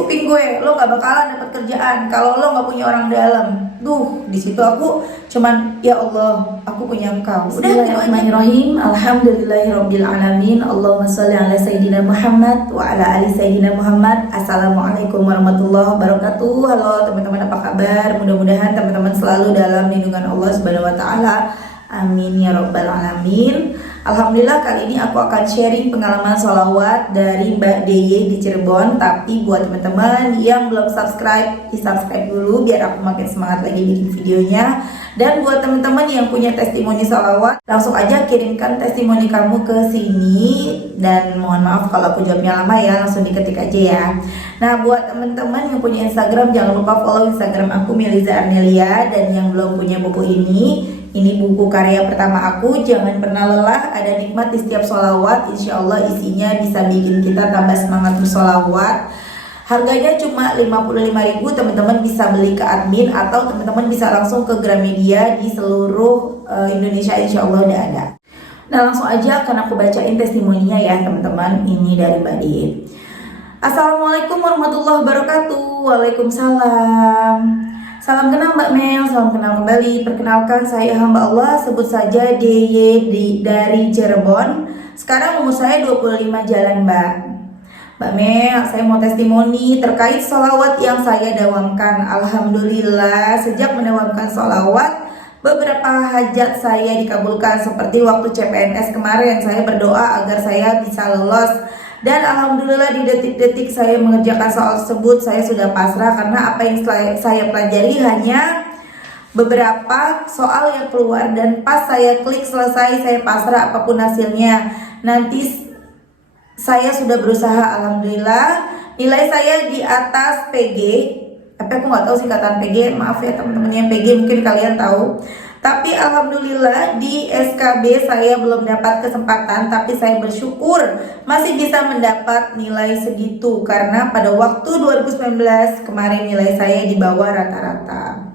kuping gue, lo gak bakalan dapat kerjaan kalau lo gak punya orang dalam. Di situ aku cuman, ya Allah, aku punya engkau. Udah gitu aja. Bismillahirrahmanirrahim. Alhamdulillahirabbil alamin. Allahumma sholli ala sayyidina Muhammad wa ala ali sayyidina Muhammad. Assalamualaikum warahmatullahi wabarakatuh. Halo teman-teman, apa kabar? Mudah-mudahan teman-teman selalu dalam lindungan Allah Subhanahu wa taala. Amin ya rabbal alamin. Alhamdulillah, kali ini aku akan sharing pengalaman sholawat dari Mbak DY di Cirebon. Tapi buat teman-teman yang belum subscribe, di subscribe dulu biar aku makin semangat lagi bikin videonya. Dan buat teman-teman yang punya testimoni sholawat, langsung aja kirimkan testimoni kamu ke sini. Dan mohon maaf kalau aku jawabnya lama ya, langsung diketik aja ya. Nah, buat teman-teman yang punya Instagram, jangan lupa follow Instagram aku Meliza Arnelia. Dan yang belum punya buku ini buku karya pertama aku. Jangan pernah lelah, ada nikmat di setiap sholawat. Insya Allah isinya bisa bikin kita tambah semangat bersholawat. Harganya cuma 55.000, teman-teman bisa beli ke admin atau teman-teman bisa langsung ke Gramedia di seluruh Indonesia, insya Allah udah ada. Nah, langsung aja akan aku bacain testimoninya ya teman-teman. Ini dari Mbak DY. Assalamualaikum warahmatullahi wabarakatuh. Waalaikumsalam. Salam kenal Mbak Mel, salam kenal kembali. Perkenalkan, saya hamba Allah, sebut saja DY dari Cirebon. Sekarang umur saya 25 jalan Mbak. Mbak Mel, saya mau testimoni terkait sholawat yang saya dawamkan. Alhamdulillah, sejak mendawamkan sholawat, beberapa hajat saya dikabulkan. Seperti waktu CPNS kemarin, saya berdoa agar saya bisa lolos. Dan alhamdulillah di detik-detik saya mengerjakan soal tersebut, saya sudah pasrah karena apa yang saya pelajari hanya beberapa soal yang keluar. Dan pas saya klik selesai, saya pasrah apapun hasilnya. Nanti saya sudah berusaha, alhamdulillah. Nilai saya di atas PG. Tapi aku nggak tahu singkatan PG, maaf ya teman-teman yang PG mungkin kalian tahu. Tapi alhamdulillah di SKB saya belum dapat kesempatan, tapi saya bersyukur masih bisa mendapat nilai segitu karena pada waktu 2019 kemarin nilai saya di bawah rata-rata.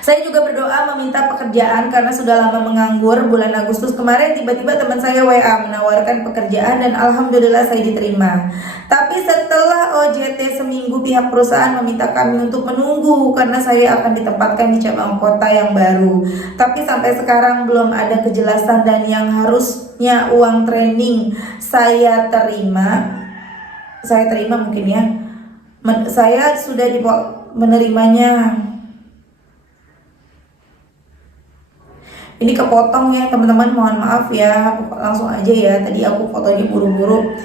Saya juga berdoa meminta pekerjaan karena sudah lama menganggur. Bulan Agustus kemarin tiba-tiba teman saya WA menawarkan pekerjaan dan alhamdulillah saya diterima. Tapi setelah OJT seminggu, pihak perusahaan meminta kami untuk menunggu karena saya akan ditempatkan di cabang kota yang baru. Tapi sampai sekarang belum ada kejelasan dan yang harusnya uang training saya terima mungkin ya. Saya sudah menerimanya. Ini kepotong ya teman-teman, mohon maaf ya, langsung aja ya, tadi aku fotonya buru-buru.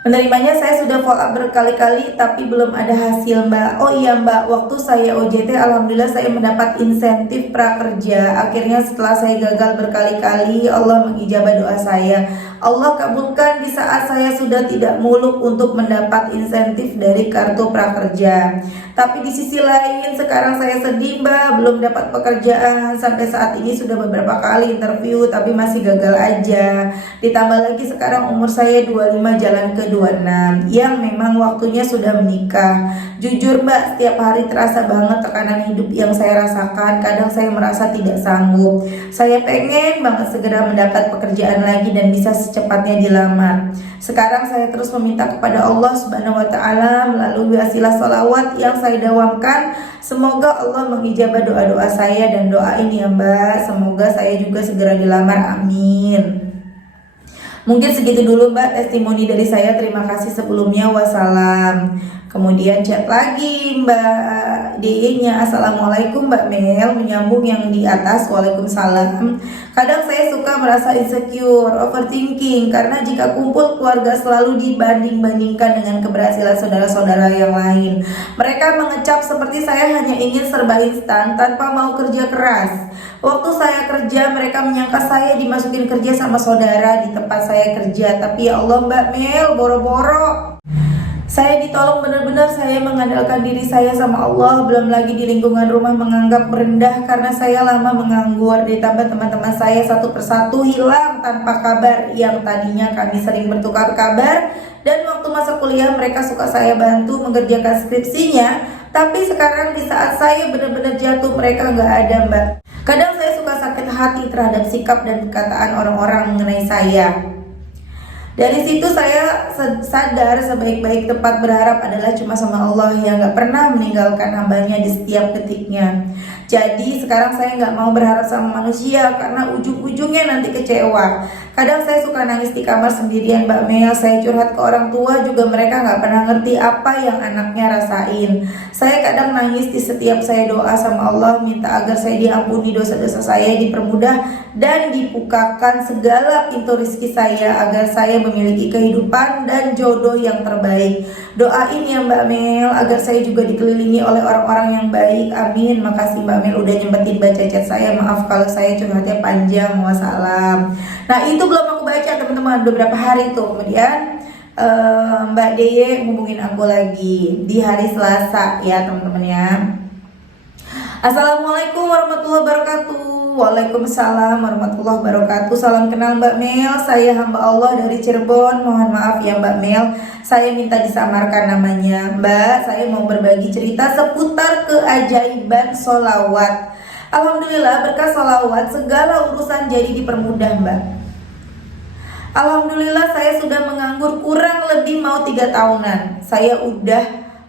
Menerimanya saya sudah follow up berkali-kali tapi belum ada hasil Mbak. Oh iya Mbak, waktu saya OJT alhamdulillah saya mendapat insentif prakerja. Akhirnya setelah saya gagal berkali-kali, Allah mengijabah doa saya. Allah kabulkan di saat saya sudah tidak muluk untuk mendapat insentif dari kartu prakerja. Tapi di sisi lain sekarang saya sedih Mbak, belum dapat pekerjaan. Sampai saat ini sudah beberapa kali interview tapi masih gagal aja. Ditambah lagi sekarang umur saya 25 jalan ke 26 yang memang waktunya sudah menikah. Jujur Mbak, setiap hari terasa banget tekanan hidup yang saya rasakan. Kadang saya merasa tidak sanggup. Saya pengen banget segera mendapat pekerjaan lagi dan bisa secepatnya dilamar. Sekarang saya terus meminta kepada Allah Subhanahu wa taala melalui wasilah sholawat yang saya dawamkan. Semoga Allah mengijabah doa-doa saya dan doa ini ya Mbak. Semoga saya juga segera dilamar, amin. Mungkin segitu dulu Mbak testimoni dari saya. Terima kasih sebelumnya, wassalam. Kemudian chat lagi Mbak DY-nya, Assalamualaikum Mbak Mel, menyambung yang di atas, waalaikumsalam. Kadang saya suka merasa insecure, overthinking karena jika kumpul keluarga selalu dibanding-bandingkan dengan keberhasilan saudara-saudara yang lain. Mereka mengecap seperti saya hanya ingin serba instan tanpa mau kerja keras. Waktu saya kerja, mereka menyangka saya dimasukin kerja sama saudara di tempat saya kerja. Tapi ya Allah Mbak Mel, boro-boro saya ditolong benar-benar. Saya mengandalkan diri saya sama Allah. Belum lagi di lingkungan rumah menganggap rendah karena saya lama menganggur. Ditambah teman-teman saya satu persatu hilang tanpa kabar. Yang tadinya kami sering bertukar kabar. Dan waktu masa kuliah mereka suka saya bantu mengerjakan skripsinya. Tapi sekarang di saat saya benar-benar jatuh, mereka nggak ada Mbak. Kadang saya suka sakit hati terhadap sikap dan perkataan orang-orang mengenai saya. Dari situ saya sadar sebaik-baik tempat berharap adalah cuma sama Allah yang gak pernah meninggalkan hambanya di setiap detiknya. Jadi sekarang saya gak mau berharap sama manusia karena ujung-ujungnya nanti kecewa. Kadang saya suka nangis di kamar sendirian Mbak Mel. Saya curhat ke orang tua juga mereka gak pernah ngerti apa yang anaknya rasain. Saya kadang nangis di setiap saya doa sama Allah, minta agar saya diampuni dosa-dosa saya, dipermudah dan dibukakan segala pintu rezeki saya agar saya memiliki kehidupan dan jodoh yang terbaik. Doain ya Mbak Mel agar saya juga dikelilingi oleh orang-orang yang baik. Amin. Makasih Mbak Mel udah nyempetin baca chat saya. Maaf kalau saya curhatnya panjang. Wassalam. Nah itu belum aku baca teman-teman, beberapa hari tuh. Kemudian Mbak Deye hubungin aku lagi di hari Selasa ya teman-teman ya. Assalamualaikum warahmatullahi wabarakatuh. Waalaikumsalam warahmatullahi wabarakatuh. Salam kenal Mbak Mel. Saya hamba Allah dari Cirebon. Mohon maaf ya Mbak Mel, saya minta disamarkan namanya. Mbak, saya mau berbagi cerita seputar keajaiban sholawat. Alhamdulillah berkah sholawat segala urusan jadi dipermudah Mbak. Alhamdulillah saya sudah menganggur kurang lebih mau 3 tahunan. Saya udah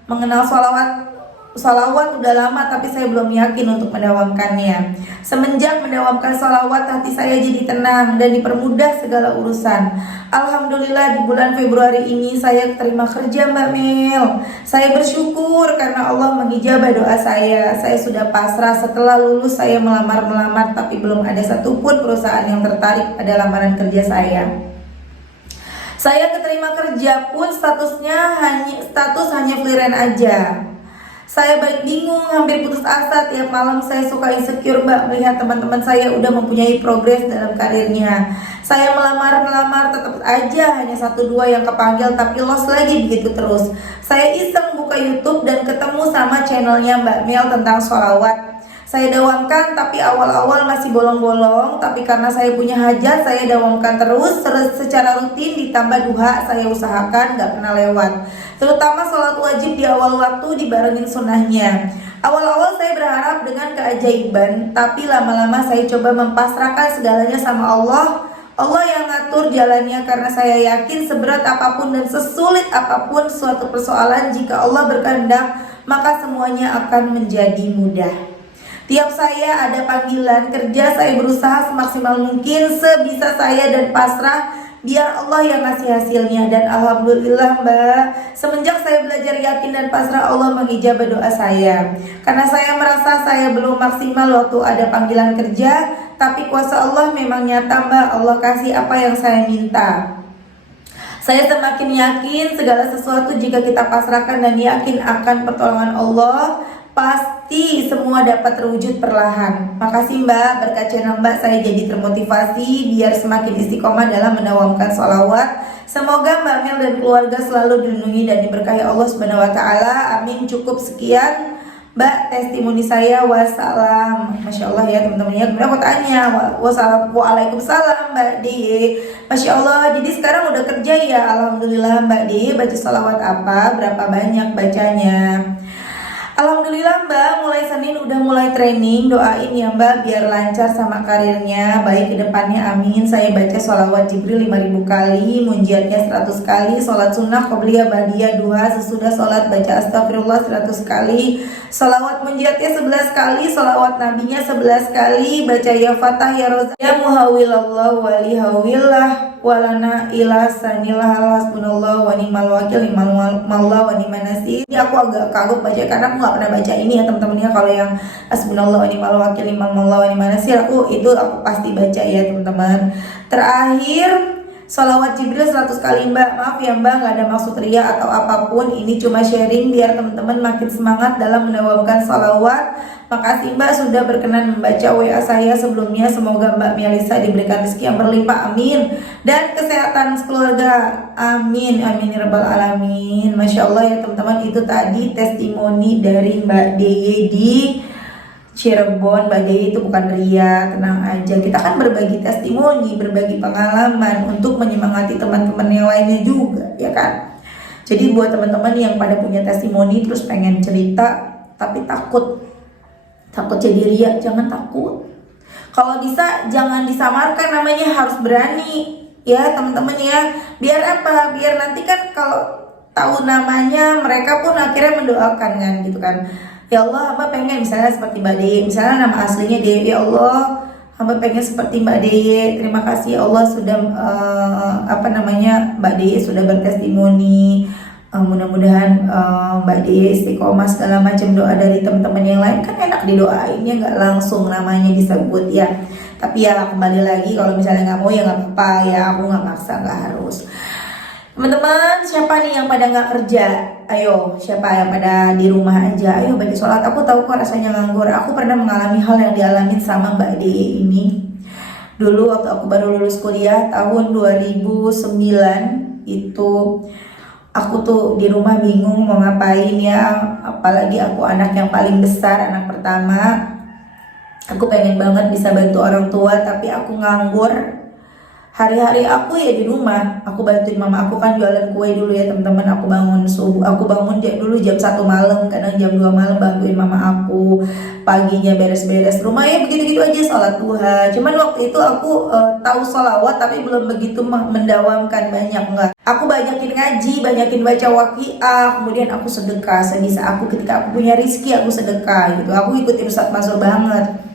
mengenal sholawat udah lama tapi saya belum yakin untuk mendawamkannya. Semenjak mendawamkan sholawat hati saya jadi tenang dan dipermudah segala urusan. Alhamdulillah di bulan Februari ini saya terima kerja Mbak Mel. Saya bersyukur karena Allah mengijabah doa saya. Saya sudah pasrah setelah lulus saya melamar tapi belum ada satupun perusahaan yang tertarik pada lamaran kerja saya. Saya keterima kerja pun status hanya freelance aja. Saya balik bingung, hampir putus asa. Tiap malam saya suka insecure Mbak melihat teman-teman saya udah mempunyai progres dalam karirnya. Saya melamar tetap aja hanya 1-2 yang kepanggil tapi lost lagi begitu terus. Saya iseng buka YouTube dan ketemu sama channelnya Mbak Mel tentang sholawat. Saya dawamkan tapi awal-awal masih bolong-bolong. Tapi karena saya punya hajat saya dawamkan terus secara rutin ditambah duha saya usahakan gak pernah lewat. Terutama sholat wajib di awal waktu dibarengin sunnahnya. Awal-awal saya berharap dengan keajaiban, tapi lama-lama saya coba mempasrahkan segalanya sama Allah. Allah yang ngatur jalannya karena saya yakin seberat apapun dan sesulit apapun suatu persoalan, jika Allah berkehendak maka semuanya akan menjadi mudah. Tiap saya ada panggilan kerja saya berusaha semaksimal mungkin sebisa saya dan pasrah biar Allah yang ngasih hasilnya. Dan alhamdulillah Mbak, semenjak saya belajar yakin dan pasrah Allah mengijabah doa saya. Karena saya merasa saya belum maksimal waktu ada panggilan kerja, tapi kuasa Allah memang nyata Mbak. Allah kasih apa yang saya minta. Saya semakin yakin segala sesuatu jika kita pasrahkan dan yakin akan pertolongan Allah, pasti semua dapat terwujud perlahan. Makasih Mbak, berkat channel Mbak saya jadi termotivasi biar semakin istiqomah dalam mendawamkan sholawat. Semoga Mbak Mel dan keluarga selalu dilindungi dan diberkahi Allah Subhanahu wa taala. Amin. Cukup sekian Mbak testimoni saya. Wassalam. Masya Allah ya teman-teman ya. Kemudian aku tanya, waalaikumsalam Mbak D. Masya Allah, jadi sekarang udah kerja ya. Alhamdulillah Mbak D. Baca sholawat apa? Berapa banyak bacanya? Alhamdulillah Mbak, mulai Senin udah mulai training. Doain ya Mbak biar lancar sama karirnya, baik ke depannya, amin. Saya baca sholawat Jibril 5000 kali, munjiatnya 100 kali, sholat sunnah, qobliyah, ba'diyah, duha, sesudah sholat baca astagfirullah 100 kali, sholawat munjiatnya 11 kali, sholawat nabinya 11 kali, baca ya fatah ya roza ya muhawilallah wali hawillah walana ilah sanillah hasbunallah wa ni'mal wakil ni'mal maula wa ni'man nasir. Ini aku agak kagum baca karena aku gak pernah baca ini ya teman-teman ya. Kalau yang hasbunallah wa ni'mal wakil ni'mal maula wa ni'man nasir aku pasti baca ya teman-teman. Terakhir sholawat Jibril 100 kali Mbak. Maaf ya Mbak, gak ada maksud ria atau apapun. Ini cuma sharing biar teman-teman makin semangat dalam mendawamkan sholawat. Makasih Mbak sudah berkenan membaca WA saya sebelumnya. Semoga Mbak Melisa diberikan rezeki yang berlimpah, amin. Dan kesehatan keluarga, amin. Amin ya rabbal alamin. Masya Allah ya teman-teman, itu tadi testimoni dari Mbak Deye di Cirebon. Mbak Deye itu bukan ria, tenang aja. Kita kan berbagi testimoni, berbagi pengalaman untuk menyemangati teman-teman yang lainnya juga, ya kan? Jadi buat teman-teman yang pada punya testimoni terus pengen cerita tapi takut jadi ria, jangan takut. Kalau bisa jangan disamarkan, namanya harus berani. ya teman-teman ya. Biar apa? Biar nanti kan kalau tahu namanya mereka pun akhirnya mendoakan kan gitu kan. Ya Allah, hamba pengen misalnya seperti Mbak Deye, misalnya nama aslinya Deye. Ya Allah, hamba pengen seperti Mbak Deye. Terima kasih ya Allah sudah Mbak Deye sudah bertestimoni. Mudah-mudahan Mbak Deye istiqomah, segala macam doa dari teman-teman yang lain kan enak didoainnya, nggak langsung namanya disebut ya. Tapi ya kembali lagi, kalau misalnya nggak mau ya nggak apa-apa ya, aku nggak maksa, nggak harus. Teman-teman, siapa nih yang pada nggak kerja? Ayo, siapa yang pada di rumah aja? Ayo baca sholat. Aku tahu kok rasanya nganggur. Aku pernah mengalami hal yang dialami sama Mbak Deye ini. Dulu waktu aku baru lulus kuliah tahun 2009 itu, aku tuh di rumah bingung mau ngapain ya. Apalagi aku anak yang paling besar, anak pertama. Aku pengen banget bisa bantu orang tua, tapi aku nganggur. Hari-hari aku ya di rumah, aku bantuin mama aku kan jualan kue dulu ya teman-teman. Aku bangun subuh, aku bangun dulu jam 1 malam, kadang jam 2 malam bantuin mama aku. Paginya beres-beres rumah ya, begitu-gitu aja, sholat duha. Cuman waktu itu aku tahu sholawat tapi belum begitu mendawamkan banyak, enggak. Aku banyakin ngaji, banyakin baca waqiah, kemudian aku sedekah sebisa aku. Ketika aku punya rizki aku sedekah gitu. Aku ikutin Ustadz Mansur banget.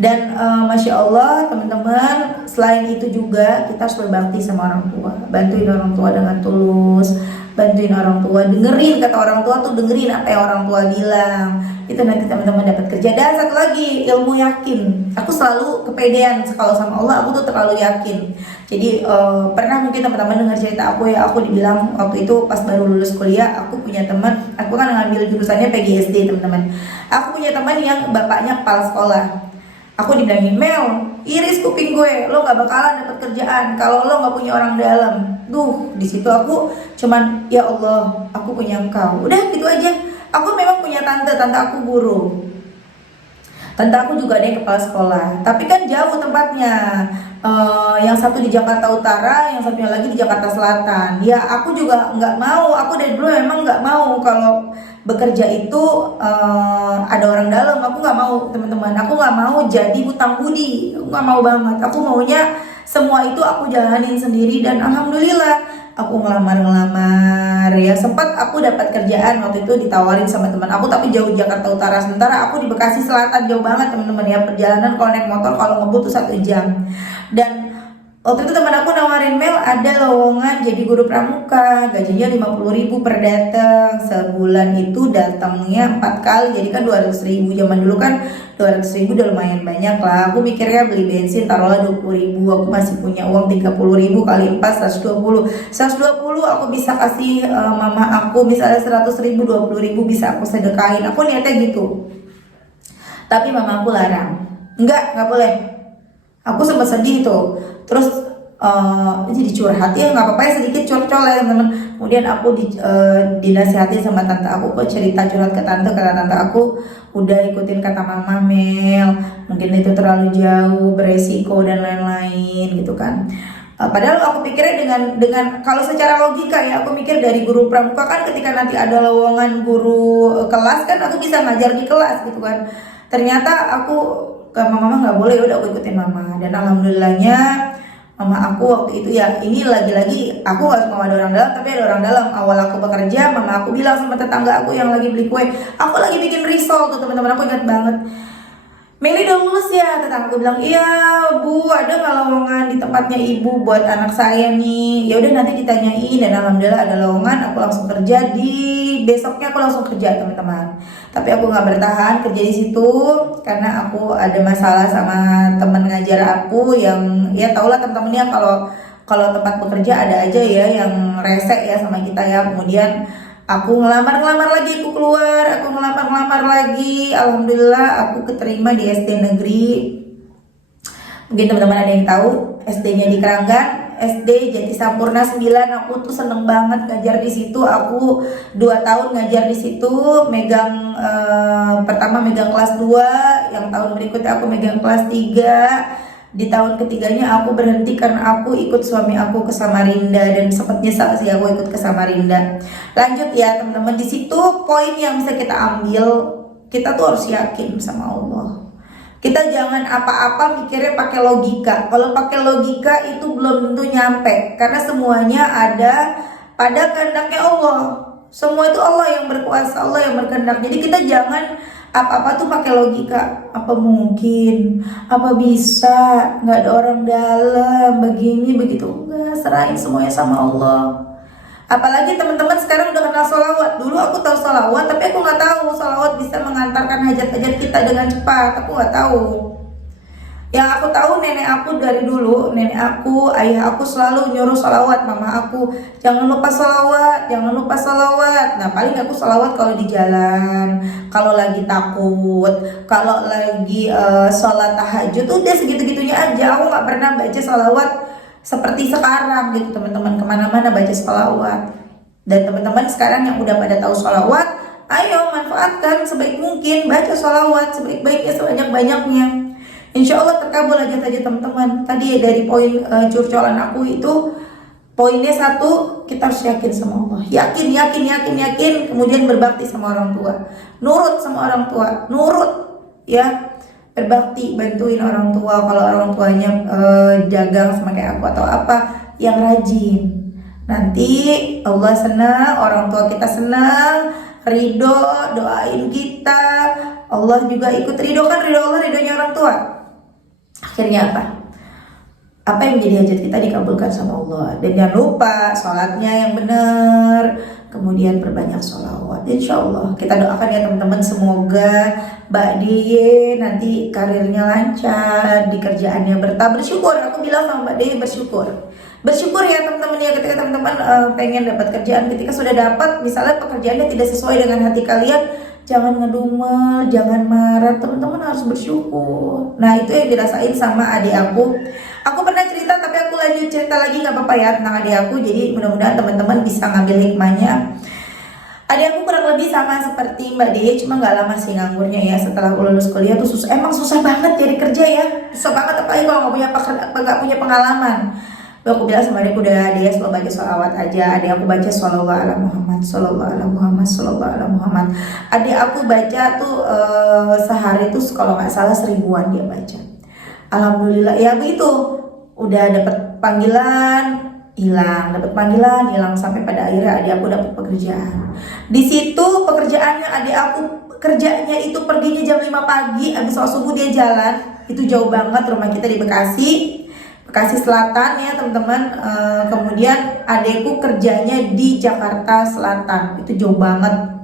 Dan Masya Allah teman-teman, selain itu juga kita harus berbakti sama orang tua. Bantuin orang tua dengan tulus, bantuin orang tua, dengerin kata orang tua tuh, dengerin apa yang orang tua bilang. Itu nanti teman-teman dapat kerja. Dan satu lagi, ilmu yakin. Aku selalu kepedean kalau sama Allah, aku tuh terlalu yakin. Jadi pernah mungkin teman-teman dengar cerita aku ya, aku dibilang waktu itu pas baru lulus kuliah, aku punya teman, aku kan ngambil jurusannya PGSD teman-teman. Aku punya teman yang bapaknya kepala sekolah. Aku dibilangin, Mel, iris kuping gue, lo gak bakalan dapet kerjaan kalau lo gak punya orang dalam. Di situ aku cuman, ya Allah, aku punya engkau. Udah gitu aja. Aku memang punya tante aku guru. Tante aku juga ada yang kepala sekolah, tapi kan jauh tempatnya. Yang satu di Jakarta Utara, yang satunya lagi di Jakarta Selatan. Ya aku juga nggak mau, aku dari dulu memang nggak mau kalau bekerja itu ada orang dalam. Aku nggak mau teman-teman, aku nggak mau jadi hutang budi, aku nggak mau banget. Aku maunya semua itu aku jalanin sendiri. Dan alhamdulillah aku ngelamar ya, sempat aku dapat kerjaan waktu itu ditawarin sama teman aku, tapi jauh Jakarta Utara. Sementara aku di Bekasi Selatan, jauh banget teman-teman ya, perjalanan kalau naik motor kalau ngebut tuh 1 jam. Dan waktu itu teman aku nawarin, Mel ada lowongan jadi guru pramuka, gajinya 50.000 per datang, sebulan itu datangnya 4 kali, jadi kan 200.000. Zaman dulu kan 200.000 udah lumayan banyak lah. Aku mikirnya beli bensin taruhlah 20.000, aku masih punya uang 30.000 kali 4, 120 aku bisa kasih mama aku misalnya 100.000, 20.000 bisa aku sedekahin. Aku niatnya gitu, tapi mama aku larang, nggak boleh. Aku sempat sedih tuh, terus jadi curhat ya, nggak apa-apa ya sedikit curcol ya teman-teman. Kemudian aku dinasihatin sama tante aku, kok cerita curhat ke tante, kata tante aku, udah ikutin kata mama Mel, mungkin itu terlalu jauh, beresiko dan lain-lain gitu kan. Padahal aku pikirnya dengan kalau secara logika ya, aku mikir dari guru pramuka kan ketika nanti ada lowongan guru kelas kan aku bisa ngajar di kelas gitu kan. Ternyata aku ke mama nggak boleh, udah aku ikutin mama. Dan alhamdulillahnya mama aku waktu itu ya, ini lagi-lagi aku gak cuma ada orang dalam, tapi ada orang dalam. Awal aku bekerja, mama aku bilang sama tetangga aku yang lagi beli kue, aku lagi bikin risol tuh teman-teman, aku ingat banget, Meli udah lulus ya? Tetangga aku bilang, iya bu, ada nggak lowongan di tempatnya ibu buat anak saya nih? Ya udah nanti ditanyain. Dan alhamdulillah ada lowongan, aku langsung kerja. Di besoknya aku langsung kerja teman-teman. Tapi aku nggak bertahan kerja di situ karena aku ada masalah sama teman ngajar aku yang ya tau lah teman-teman ya, kalau tempat bekerja ada aja ya yang resek ya sama kita ya. Kemudian aku ngelamar lagi, aku keluar, aku ngelamar lagi. Alhamdulillah aku keterima di SD negeri. Mungkin teman-teman ada yang tahu, SD-nya di Keranggan, SD Jati Sampurna 9. Aku tuh seneng banget ngajar di situ. Aku 2 tahun ngajar di situ, megang pertama megang kelas 2, yang tahun berikutnya aku megang kelas 3. Di tahun ketiganya aku berhenti karena aku ikut suami aku ke Samarinda, dan sempat nyesal sih aku ikut ke Samarinda. Lanjut ya teman-teman, di situ poin yang bisa kita ambil, kita tuh harus yakin sama Allah. Kita jangan apa-apa mikirnya pakai logika. Kalau pakai logika itu belum tentu nyampe, karena semuanya ada pada kehendaknya Allah. Semua itu Allah yang berkuasa, Allah yang berkehendak. Jadi kita jangan apa-apa tuh pakai logika. Apa mungkin? Apa bisa? Nggak ada orang dalam, begini begitu. Enggak, serahin semuanya sama Allah. Apalagi teman-teman sekarang udah kenal sholawat. Dulu aku tahu sholawat, tapi aku nggak tahu sholawat bisa mengantarkan hajat-hajat kita dengan cepat. Aku nggak tahu. Yang aku tahu nenek aku dari dulu, nenek aku, ayah aku selalu nyuruh sholawat. Mama aku, jangan lupa sholawat, jangan lupa sholawat. Nah paling aku sholawat kalau di jalan, kalau lagi takut, kalau lagi sholat tahajud. Udah segitu-gitunya aja. Aku nggak pernah baca sholawat seperti sekarang gitu teman-teman, kemana-mana baca sholawat. Dan teman-teman sekarang yang udah pada tahu sholawat, ayo manfaatkan sebaik mungkin, baca sholawat sebaik-baiknya, sebanyak-banyaknya. Insya Allah terkabul aja teman-teman. Tadi dari poin curcolan aku itu, poinnya satu, kita harus yakin sama Allah. Yakin, kemudian berbakti sama orang tua, nurut sama orang tua, nurut ya, berbakti, bantuin orang tua. Kalau orang tuanya dagang sama kayak aku atau apa, yang rajin. Nanti Allah senang, orang tua kita senang, ridho, doain kita, Allah juga ikut ridho. Kan ridho Allah, ridhonya orang tua. Akhirnya apa? Apa yang menjadi hajat kita dikabulkan sama Allah. Dan jangan lupa sholatnya yang benar, kemudian perbanyak sholawat. Insya Allah kita doakan ya teman-teman, semoga Mbak Diye nanti karirnya lancar, di kerjaannya bertambah. Bersyukur, aku bilang sama Mbak Diye, bersyukur ya teman-teman ya. Ketika teman-teman pengen dapat kerjaan, ketika sudah dapat misalnya pekerjaannya tidak sesuai dengan hati kalian, jangan ngedumel, jangan marah, teman-teman harus bersyukur. Nah itu yang dirasain sama adik aku. Aku pernah cerita, tapi aku lanjut cerita lagi nggak apa-apa ya tentang adik aku. Jadi mudah-mudahan teman-teman bisa ngambil hikmahnya. Adik aku kurang lebih sama seperti Mbak Deye, cuma nggak lama sih nganggurnya ya. Setelah aku lulus kuliah tuh emang susah banget cari kerja ya, susah banget, apalagi kalau nggak punya pengalaman. Lalu aku bilang sama adikku, udah dia selalu baca sholawat aja. Adik aku baca sholawat ala Muhammad, sholawat ala Muhammad, sholawat ala Muhammad. Adik aku baca tuh sehari tuh kalau nggak salah 1000-an dia baca. Alhamdulillah ya begitu. Udah dapat panggilan, hilang, dapat panggilan, hilang, sampai pada akhirnya adik aku dapat pekerjaan. Di situ pekerjaannya adik aku, kerjanya itu perginya jam 5 pagi, habis sholat subuh dia jalan. Itu jauh banget, rumah kita di Bekasi Selatan ya teman-teman. Kemudian adekku kerjanya di Jakarta Selatan, itu jauh banget.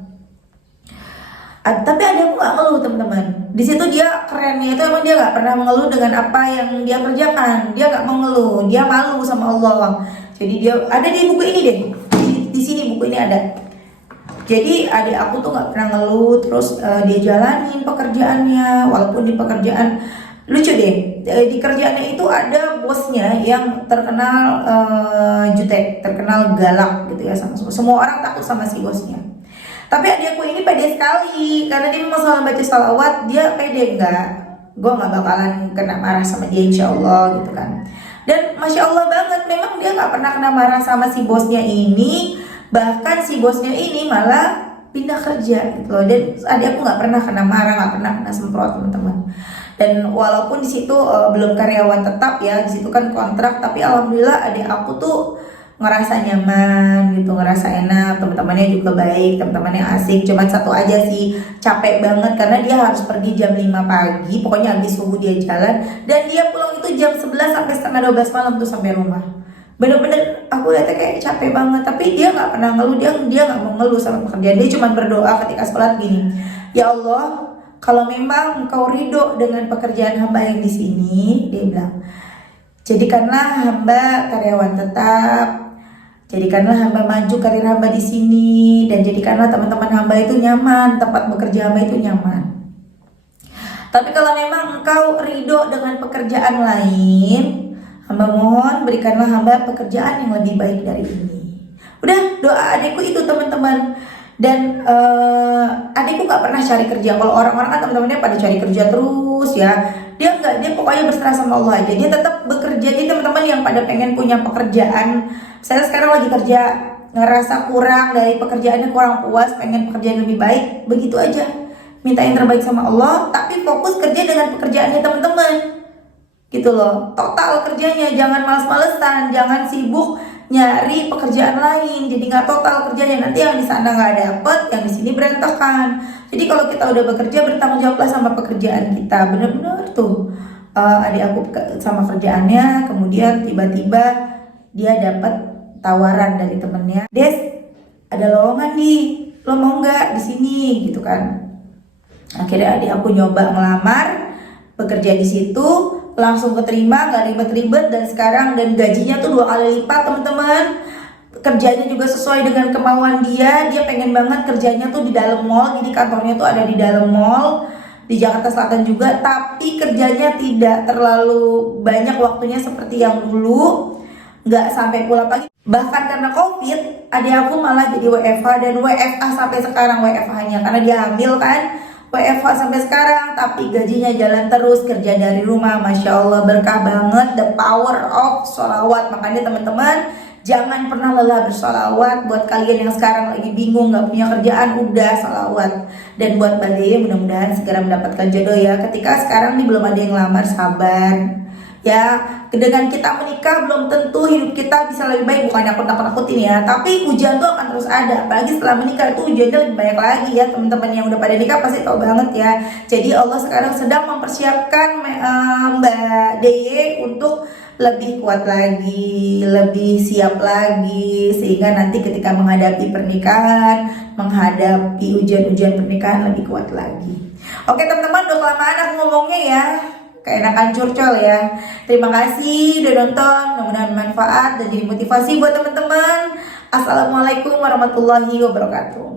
Tapi adekku nggak ngeluh teman-teman. Di situ dia kerennya itu emang dia nggak pernah mengeluh dengan apa yang dia kerjakan. Dia nggak mengeluh, dia malu sama Allah. Jadi dia ada di buku ini deh, di sini buku ini ada. Jadi adik aku tuh nggak pernah ngeluh, terus dia jalanin pekerjaannya, walaupun di pekerjaan lucu deh, di kerjaannya itu ada bosnya yang terkenal jutek, terkenal galak gitu ya, sama semua orang takut sama si bosnya. Tapi adikku ini pede sekali, karena dia memang selalu baca salawat, dia pede, gue nggak bakalan kena marah sama dia insya Allah gitu kan. Dan masya Allah banget, memang dia nggak pernah kena marah sama si bosnya ini, bahkan si bosnya ini malah pindah kerja gitu loh. Dan adikku nggak pernah kena marah, nggak pernah kena semprot teman-teman. Dan walaupun di situ belum karyawan tetap ya, di situ kan kontrak, tapi alhamdulillah adik aku tuh ngerasa nyaman gitu, ngerasa enak, teman-temannya juga baik, teman-temannya asik. Cuma satu aja sih, capek banget karena dia harus pergi jam 5 pagi, pokoknya habis subuh dia jalan, dan dia pulang itu jam 11 sampai setengah 12 malam tuh sampai rumah. Bener-bener aku lihatnya kayak capek banget, tapi dia nggak pernah ngeluh, dia nggak mau ngeluh sama pekerjaan. Dia cuma berdoa ketika sholat gini, ya Allah, kalau memang Engkau ridho dengan pekerjaan hamba yang di sini, dia bilang, jadikanlah hamba karyawan tetap, jadikanlah hamba maju karir hamba di sini, dan jadikanlah teman-teman hamba itu nyaman, tempat bekerja hamba itu nyaman. Tapi kalau memang Engkau ridho dengan pekerjaan lain, hamba mohon berikanlah hamba pekerjaan yang lebih baik dari ini. Udah, doa adikku itu teman-teman. Dan adikku nggak pernah cari kerja. Kalau orang-orang kan teman-temannya pada cari kerja terus ya, dia nggak, dia pokoknya berserah sama Allah aja. Dia tetap bekerja. Jadi teman-teman yang pada pengen punya pekerjaan, saya sekarang lagi kerja, ngerasa kurang dari pekerjaannya, kurang puas, pengen pekerjaan lebih baik, begitu aja. minta yang terbaik sama Allah, tapi fokus kerja dengan pekerjaannya teman-teman. Gitu loh, total kerjanya, jangan males-malesan, jangan sibuk nyari pekerjaan lain, jadi nggak total kerjanya, nanti yang di sana nggak dapet, yang di sini berantakan. Jadi kalau kita udah bekerja, bertanggung jawablah sama pekerjaan kita, bener-bener tuh. Adik aku sama kerjaannya, kemudian tiba-tiba dia dapat tawaran dari temennya, Des, ada lowongan nih, lo mau nggak di sini, gitu kan. Akhirnya adik aku nyoba ngelamar, bekerja di situ, langsung keterima, gak ribet-ribet, dan sekarang dan gajinya tuh 2 kali lipat teman-teman. Kerjanya juga sesuai dengan kemauan dia pengen banget kerjanya tuh di dalam mall, jadi kantornya tuh ada di dalam mall di Jakarta Selatan juga, tapi kerjanya tidak terlalu banyak waktunya seperti yang dulu, gak sampai pulang pagi. Bahkan karena COVID, adik aku malah jadi WFH, dan WFH sampai sekarang WFH-nya karena dia hamil kan. WFH sampai sekarang, tapi gajinya jalan terus, kerja dari rumah. Masya Allah, berkah banget, the power of sholawat. Makanya teman-teman, jangan pernah lelah bersolawat. Buat kalian yang sekarang lagi bingung, gak punya kerjaan, udah sholawat. Dan buat Mbak Deye, mudah-mudahan segera mendapatkan jodoh ya. Ketika sekarang nih belum ada yang lamar, sabar ya. Dengan kita menikah belum tentu hidup kita bisa lebih baik, bukan aku nakut-nakutin ya, tapi ujian tuh akan terus ada, apalagi setelah menikah itu ujiannya lebih banyak lagi ya. Teman-teman yang udah pada nikah pasti tahu banget ya. Jadi Allah sekarang sedang mempersiapkan Mbak Deye untuk lebih kuat lagi, lebih siap lagi, sehingga nanti ketika menghadapi pernikahan, menghadapi ujian-ujian pernikahan lebih kuat lagi. Oke teman-teman, udah kelamaan aku ngomongnya ya, keenakan curcol ya. Terima kasih udah nonton, mudah-mudahan bermanfaat dan jadi motivasi buat teman-teman. Assalamualaikum warahmatullahi wabarakatuh.